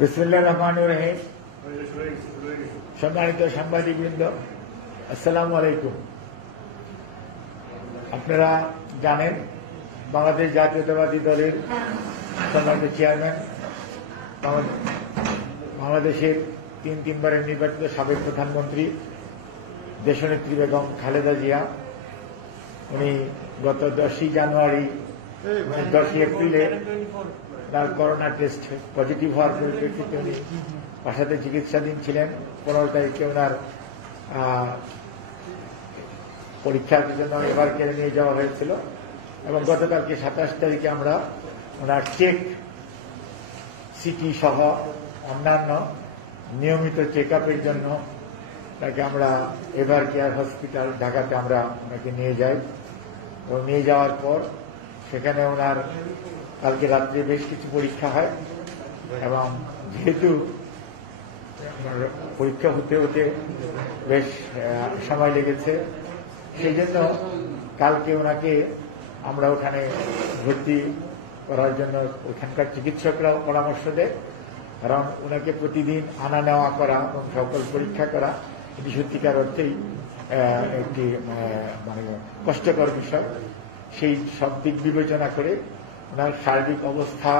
বিসমিল্লাহির রহমানির রহিম। সম্মানিত সাংবাদিকবৃন্দ, আসসালামু আলাইকুম। আপনারা জানেন বাংলাদেশ জাতীয়তাবাদী দলের সম্মানিত চেয়ারম্যান, বাংলাদেশের তিনবারের নির্বাচিত সাবেক প্রধানমন্ত্রী দেশনেত্রী বেগম খালেদা জিয়া, উনি গত 10ই জানুয়ারি 10ই এপ্রিলে তার করোনা টেস্ট পজিটিভ হওয়ার পরিপ্রেক্ষিতে উনি বাসাতে চিকিৎসাধীন ছিলেন। 15 তারিখে ওনার পরীক্ষার জন্য এবার কেড়ে নিয়ে যাওয়া হয়েছিল এবং গতকালকে 27 তারিখে আমরা ওনার চেক, সিটি সহ অন্যান্য নিয়মিত চেক আপের জন্য তাকে আমরা এভার কেয়ার হসপিটাল ঢাকাতে আমরা ওনাকে নিয়ে যাই এবং নিয়ে যাওয়ার পর সেখানে ওনার কালকে রাত্রে বেশ কিছু পরীক্ষা হয় এবং যেহেতু পরীক্ষা হতে হতে বেশ সময় লেগেছে, সেই জন্য কালকে ওনাকে আমরা ওখানে ভর্তি করার জন্য ওখানকার চিকিৎসকরাও পরামর্শ দেয়, কারণ ওনাকে প্রতিদিন আনা নেওয়া করা এবং সকল পরীক্ষা করা এটি সত্যিকার অর্থেই একটি মানে কষ্টকর বিষয়। সেই সব দিক বিবেচনা করে ওনার সার্বিক অবস্থা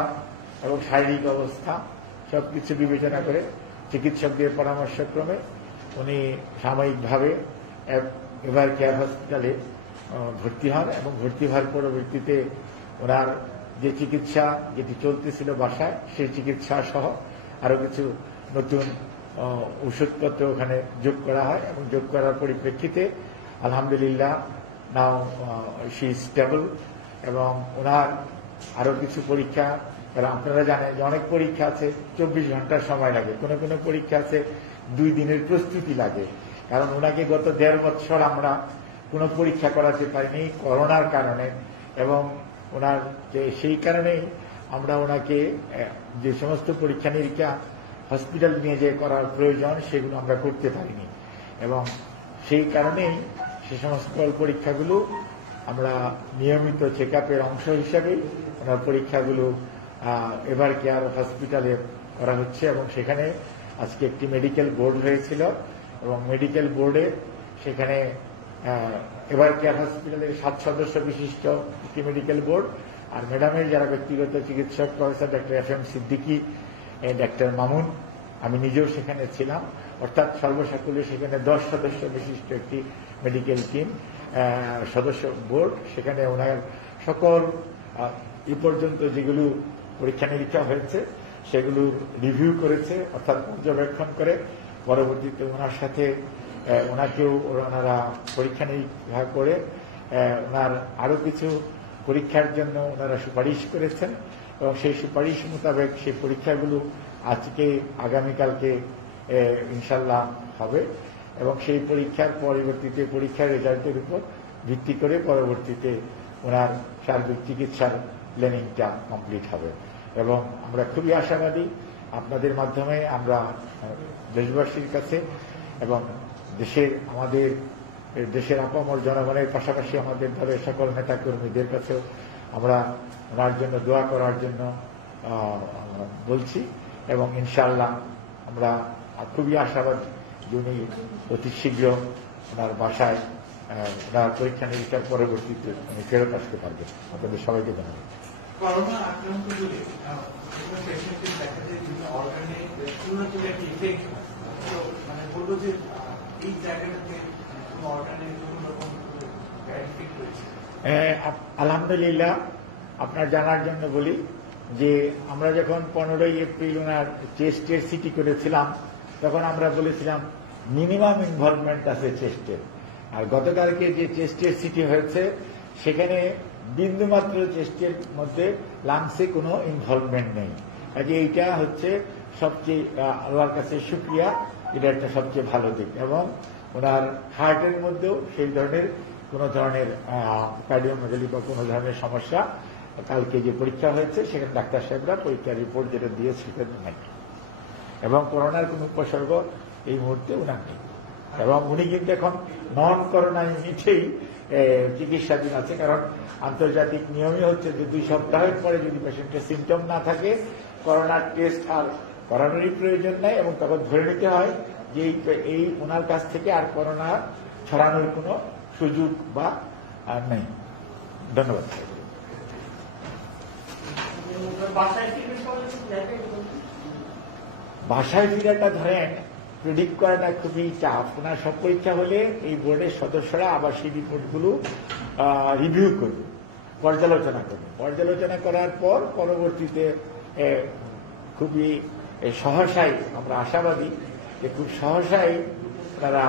এবং শারীরিক অবস্থা সবকিছু বিবেচনা করে চিকিৎসকদের পরামর্শক্রমে উনি সাময়িকভাবে এভার কেয়ার হসপিটালে ভর্তি হন এবং ভর্তি হওয়ার পরবর্তীতে ওনার যে চিকিৎসা যেটি চলতেছিল বাসায়, সেই চিকিৎসা সহ আরো কিছু নতুন ওষুধপত্র ওখানে যোগ করা হয় এবং যোগ করার পরিপ্রেক্ষিতে আলহামদুলিল্লাহ নাও শি স্টেবল এবং ওনার আরো কিছু পরীক্ষা, কারণ আপনারা জানেন যে অনেক পরীক্ষা আছে 24 ঘন্টার সময় লাগে, কোনো কোনো পরীক্ষা আছে 2 দিনের প্রস্তুতি লাগে, কারণ ওনাকে গত 1.5 বছর আমরা কোনো পরীক্ষা করাতে পারিনি করোনার কারণে এবং ওনার সেই কারণেই আমরা ওনাকে যে সমস্ত পরীক্ষা নিরীক্ষা হসপিটাল নিয়ে যে করার প্রয়োজন সেগুলো আমরা করতে পারিনি এবং সেই কারণেই সে সমস্ত পরীক্ষাগুলো আমরা নিয়মিত চেক আপের অংশ হিসাবে ওনার পরীক্ষাগুলো এভার কেয়ার হসপিটালে করা হচ্ছে এবং সেখানে আজকে একটি মেডিকেল বোর্ড হয়েছিল এবং মেডিকেল বোর্ডে সেখানে এভার কেয়ার হসপিটালের 7 সদস্য বিশিষ্ট একটি মেডিকেল বোর্ড আর ম্যাডামের যারা ব্যক্তিগত চিকিৎসক professor doctor FM Siddiqui, doctor Mamun, আমি নিজেও সেখানে ছিলাম, অর্থাৎ সর্বসাকুল্যে সেখানে 10 সদস্য বিশিষ্ট একটি মেডিকেল টিম সদস্য বোর্ড। সেখানে ওনার সকল এ পর্যন্ত যেগুলো পরীক্ষা নিরীক্ষা হয়েছে সেগুলো রিভিউ করেছে, অর্থাৎ পর্যবেক্ষণ করে পরবর্তীতে ওনার সাথে ওনাকেও ওনারা পরীক্ষা নিরীক্ষা করে ওনার আরো কিছু পরীক্ষার জন্য ওনারা সুপারিশ করেছেন এবং সেই সুপারিশ মোতাবেক সেই পরীক্ষাগুলো আজকে আগামীকালকে ইনশাল্লাহ হবে এবং সেই পরীক্ষার পরবর্তীতে পরীক্ষার রেজাল্টের উপর ভিত্তি করে পরবর্তীতে ওনার সার্বিক চিকিৎসার প্ল্যানিংটা কমপ্লিট হবে এবং আমরা খুবই আশাবাদী আপনাদের মাধ্যমে আমরা দেশবাসীর কাছে এবং দেশের আপামর জনগণের পাশাপাশি আমাদের দলের সকল নেতা কর্মীদের কাছেও আমরা ওনার জন্য দোয়া করার জন্য বলছি এবং ইনশাআল্লাহ আমরা খুবই আশাবাদী যে উনি অতি শীঘ্র ওনার বাসায় ওনার পরীক্ষা নিরীক্ষার পরবর্তীতে উনি ফেরত আসতে পারবেন। আপনাদের সবাইকে জানাবেন। করোনা আক্রান্ত বলে পেশেন্টের দেখা যায় বিভিন্ন অর্গানে কোনো একটা ইফেক্ট হয়, তো মানে বলবো যে এই জায়গাটাতে কোনো অর্গানে কোনো রকম ইফেক্ট হয়েছে? আলহামদুলিল্লাহ, আপনার জানার জন্য বলি যে আমরা যখন 15ই এপ্রিল ওনার চেস্টের সিটি করেছিলাম তখন আমরা বলেছিলাম মিনিমাম ইনভলভমেন্ট আছে চেস্টের, আর গতকালকে যে চেস্টের সিটি হয়েছে সেখানে বিন্দুমাত্র চেস্টের মধ্যে লাংসে কোনো ইনভলভমেন্ট নেই। কাজে এইটা হচ্ছে সবচেয়ে আল্লাহর কাছে শুকরিয়া, এটা একটা সবচেয়ে ভালো দিক এবং ওনার হার্টের মধ্যেও সেই ধরনের কোনো ধরনের কার্ডিওমেগালি বা কোনো ধরনের সমস্যা কালকে যে পরীক্ষা হয়েছে সেখানে ডাক্তার সাহেবরা পরীক্ষার রিপোর্ট যেটা দিয়েছে সেটা নাই এবং করোনার কোনো উপসর্গ এই মুহূর্তে ওনার নেই এবং উনি কিন্তু এখন নন করোনা ইউনিটেই চিকিৎসাধীন আছে, কারণ আন্তর্জাতিক নিয়মই হচ্ছে যে 2 সপ্তাহের পরে যদি পেশেন্টের সিমটম না থাকে করোনার টেস্ট আর করানোরই প্রয়োজন নাই, এবং তখন ধরে নিতে হয় যে এই ওনার কাছ থেকে আর করোনা ছড়ানোর কোনো সুযোগ বা নেই। ধন্যবাদ। বাসায় ফিরাটা ধরেন প্রেডিক্ট করাটা খুবই চাপ। ওনার সব পরীক্ষা হলে এই বোর্ডের সদস্যরা আবাসিক রিপোর্টগুলো রিভিউ করবে, পর্যালোচনা করার পর পরবর্তীতে খুবই সহসাই, আমরা আশাবাদী যে খুব সহসাই তারা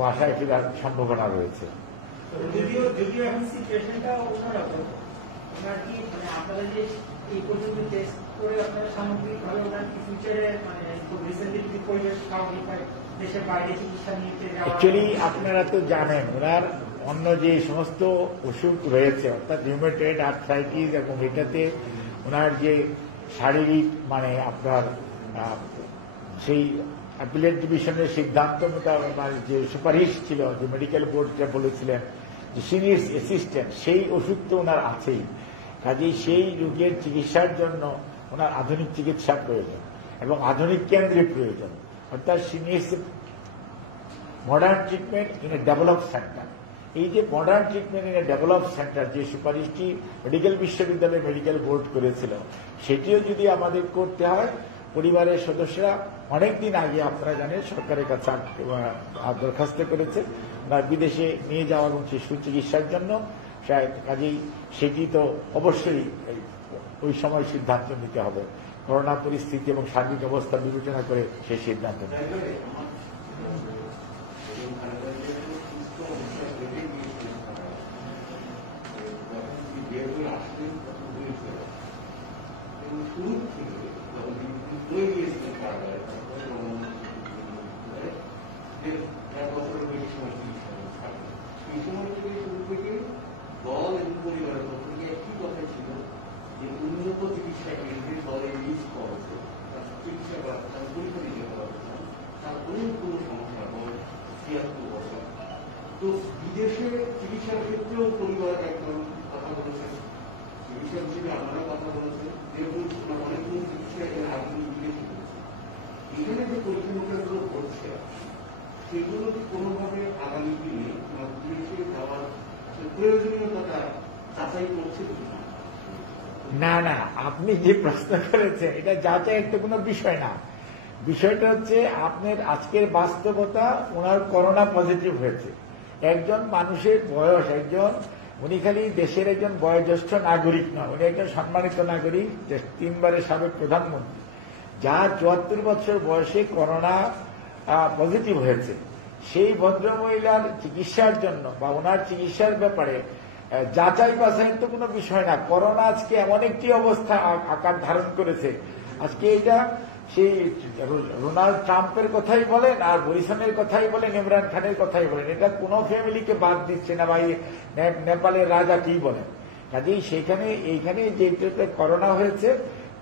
বাসায় ফেরার সম্ভাবনা রয়েছে। যদিও এখন সিচুয়েশনটা অন্যরকম, ওনার কি মানে আপনারা যে এই পর্যন্ত টেস্ট করে আপনারা সামগ্রিকভাবে ওনার কি ফিউচারে মানে খুব রিসেন্টলি পরিবেশ স্বাভাবিক হয় দেশের বাইরে চিকিৎসা নিতে যাওয়া? অ্যাকচুয়ালি আপনারা তো জানেন ওনার অন্য যে সমস্ত অসুখ রয়েছে, অর্থাৎ রিউমেটয়েড আর্থ্রাইটিস, এবং এটাতে ওনার যে শারীরিক মানে আপনার সেই অ্যাপিলেট ডিভিশনের সিদ্ধান্ত মোতাবেক যে সুপারিশ ছিল, যে মেডিকেল বোর্ড যা বলেছিলেন যে সিনিয়র অ্যাসিস্ট্যান্ট, সেই ওষুধ তো ওনার আছেই। কাজেই সেই রোগের চিকিৎসার জন্য ওনার আধুনিক চিকিৎসার প্রয়োজন এবং আধুনিক কেন্দ্রের প্রয়োজন, অর্থাৎ senior modern treatment in a develop centre. এই যে modern treatment in a develop centre যে সুপারিশটি মেডিকেল বিশ্ববিদ্যালয় মেডিকেল বোর্ড করেছিল, সেটিও যদি আমাদের করতে হয়, পরিবারের সদস্যরা অনেকদিন আগে আপনারা জানেন সরকারের কাছে দরখাস্ত করেছে বিদেশে নিয়ে যাওয়া এবং সেই সুচিকিৎসার জন্য। কাজেই সেটি তো অবশ্যই ওই সময় সিদ্ধান্ত নিতে হবে, করোনা পরিস্থিতি এবং সার্বিক অবস্থা বিবেচনা করে সেই সিদ্ধান্ত নেবে। দল এবং পরিবারের পক্ষ থেকে একটি কথা ছিল যে উন্নত চিকিৎসা কেন্দ্রে দলের লিজ করছে, তার চিকিৎসা করা, তার পরীক্ষা দিতে পারছেন, তার অনেক কোনো সমস্যা হয় ৭৬ বছর। তো বিদেশে চিকিৎসার ক্ষেত্রেও পরিবার একজন কথা বলেছেন, চিকিৎসা হিসেবে আপনারা কথা বলেছেন, যেরকম অনেকগুলো চিকিৎসা এখানে আধুনিক বিদেশে করছে। এখানে যে পরীক্ষা নিরীক্ষাগুলো করছে সেগুলো কি কোনোভাবে আগামী দিনে বিদেশে যাওয়ার প্রয়োজনীয়তা যাচাই করছে? না না, আপনি যে প্রশ্ন করেছেন এটা যাচাইয়ের তো কোনো বিষয় না। বিষয়টা হচ্ছে আপনার আজকের বাস্তবতা, ওনার করোনা পজিটিভ হয়েছে। একজন মানুষের বয়স, উনি খালি দেশের একজন বয়োজ্যেষ্ঠ নাগরিক নয়, উনি একজন সম্মানিত নাগরিক, 3 বারের সাবেক প্রধানমন্ত্রী, যার 74 বছর বয়সে করোনা পজিটিভ হয়েছে। সেই ভদ্রমহিলার চিকিৎসার জন্য বা ওনার চিকিৎসার ব্যাপারে যাচাই বাছাইয়ের তো কোনো বিষয় না। করোনা আজকে এমন একটি অবস্থা আকার ধারণ করেছে, আজকে এটা সেই ডোনাল্ড ট্রাম্পের কথাই বলেন আর বরিসনের কথাই বলেন, ইমরান খানের কথাই বলেন, এটা কোনো ফ্যামিলিকে বাদ দিচ্ছে না। বা নেপালের রাজা কি বলেন। কাজেই এইখানে যেটাতে করোনা হয়েছে,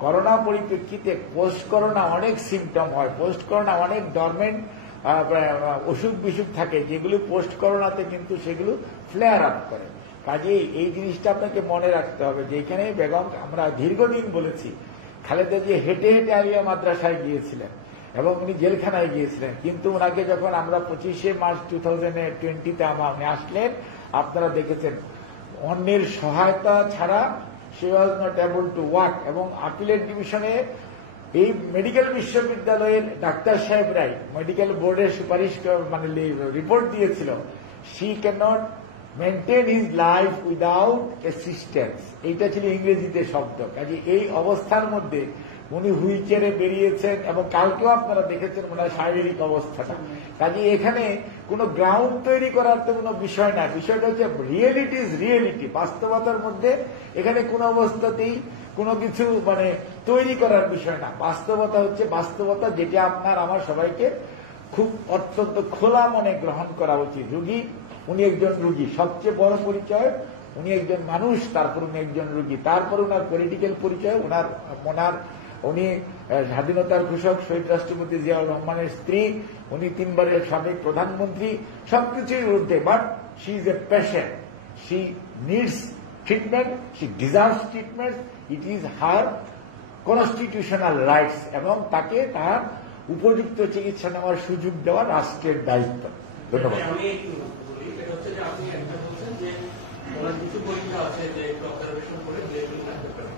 করোনা পরিপ্রেক্ষিতে পোস্ট করোনা অনেক সিমটম হয়, পোস্ট করোনা অনেক ডরমেন্ট অসুখ বিসুখ থাকে যেগুলো পোস্ট করোনাতে কিন্তু সেগুলো ফ্লেয়ার আপ করে। কাজেই এই জিনিসটা আপনাকে মনে রাখতে হবে যে এখানে বেগম, আমরা দীর্ঘদিন বলেছি, খালেদা যে হেঁটে হেঁটে আলিয়া মাদ্রাসায় গিয়েছিলেন এবং উনি জেলখানায় গিয়েছিলেন, কিন্তু ওনাকে যখন আমরা 25শে মার্চ 2020-তে উনি আসলেন, আপনারা দেখেছেন অন্যের সহায়তা ছাড়া she was not able to work। এবং আপিলেট ডিভিশনে এই মেডিকেল বিশ্ববিদ্যালয়ের ডাক্তার সাহেবরাই মেডিকেল বোর্ডের সুপারিশ মানে রিপোর্ট দিয়েছিল, she cannot maintain his life without assistance। এইটা ছিল ইংরেজিতে শব্দ। কাজে এই অবস্থার মধ্যে উনি হুইল চেয়ারে বেরিয়েছেন এবং কালকেও আপনারা দেখেছেন ওনার শারীরিক অবস্থাটা। কাজে এখানে কোনো গ্রাউন্ড তৈরি করার তো কোনো বিষয় না, বিষয়টা হচ্ছে রিয়েলিটি ইজ রিয়েলিটি, বাস্তবতার মধ্যে এখানে কোনো অবস্থাতেই কোনো কিছু মানে তৈরি করার বিষয় না। বাস্তবতা হচ্ছে বাস্তবতা, যেটা আপনার আমার সবাইকে খুব অত্যন্ত খোলা মনে গ্রহণ করা উচিত। রুগী, উনি একজন রুগী, সবচেয়ে বড় পরিচয় উনি একজন মানুষ, তারপর উনি একজন রুগী, তারপর ওনার পলিটিক্যাল পরিচয়, উনি স্বাধীনতার ঘোষক শহীদ রাষ্ট্রপতি জিয়াউর রহমানের স্ত্রী, উনি 3 বারের সাবেক প্রধানমন্ত্রী, সবকিছুর ঊর্ধ্বে। But she is a patient, she needs treatment, she deserves treatment, it is her constitutional rights এবং তাকে তার উপযুক্ত চিকিৎসা নেওয়ার সুযোগ দেওয়া রাষ্ট্রের দায়িত্ব। ধন্যবাদ। আমি একটু বলি, এটা হচ্ছে যে আপনি একটা বলছেন যে ওনার কিছু পরীক্ষা আছে যে একটু অবজারভেশন করে দুই থাকতে পারে,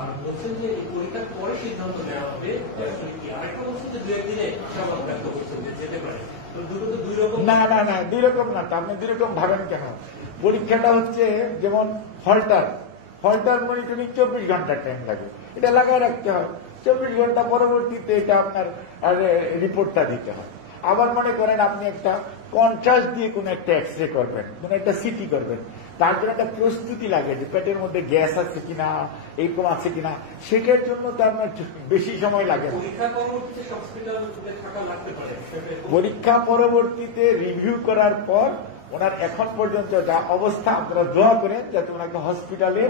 আর বলছেন যে এই পরীক্ষার পরে সিদ্ধান্ত নেওয়া হবে আসলে কি। আরেকটা বলছেন যে 2 একদিনে আশাবাদ ব্যক্ত করছেন যে যেতে পারে। তো দুটো তো দুই রকম। না না না, দুই রকম না। আপনি দুই রকম ভাবেন কেন? পরীক্ষাটা হচ্ছে যেমন হলটার মনিটরিং 24 ঘন্টা টাইম লাগে, এটা লাগায় রাখতে হয়। 24 ঘন্টা পরবর্তীতে এটা আপনার রিপোর্টটা দিতে হয়। আবার মনে করেন আপনি একটা কন্ট্রাস্ট দিয়ে কোন একটা এক্সরে করবেন, কোন একটা সিটি করবেন, তার জন্য একটা প্রস্তুতি লাগে যে পেটের মধ্যে গ্যাস আছে কিনা, এইরকম আছে কিনা, সেটার জন্য তো আপনার বেশি সময় লাগে না। পরীক্ষা পরবর্তীতে হসপিটালে থাকা লাগতে পারে। পরীক্ষা পরবর্তীতে রিভিউ করার পর ওনার এখন পর্যন্ত যা অবস্থা, আপনারা দোয়া করেন যাতে ওনাকে হসপিটালে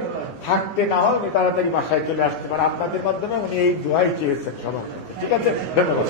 থাকতে না হয়, উনি তাড়াতাড়ি বাসায় চলে আসতে পারে। আপনাদের মাধ্যমে উনি এই দোয়াই চেয়েছেন সবার। ঠিক আছে, ধন্যবাদ।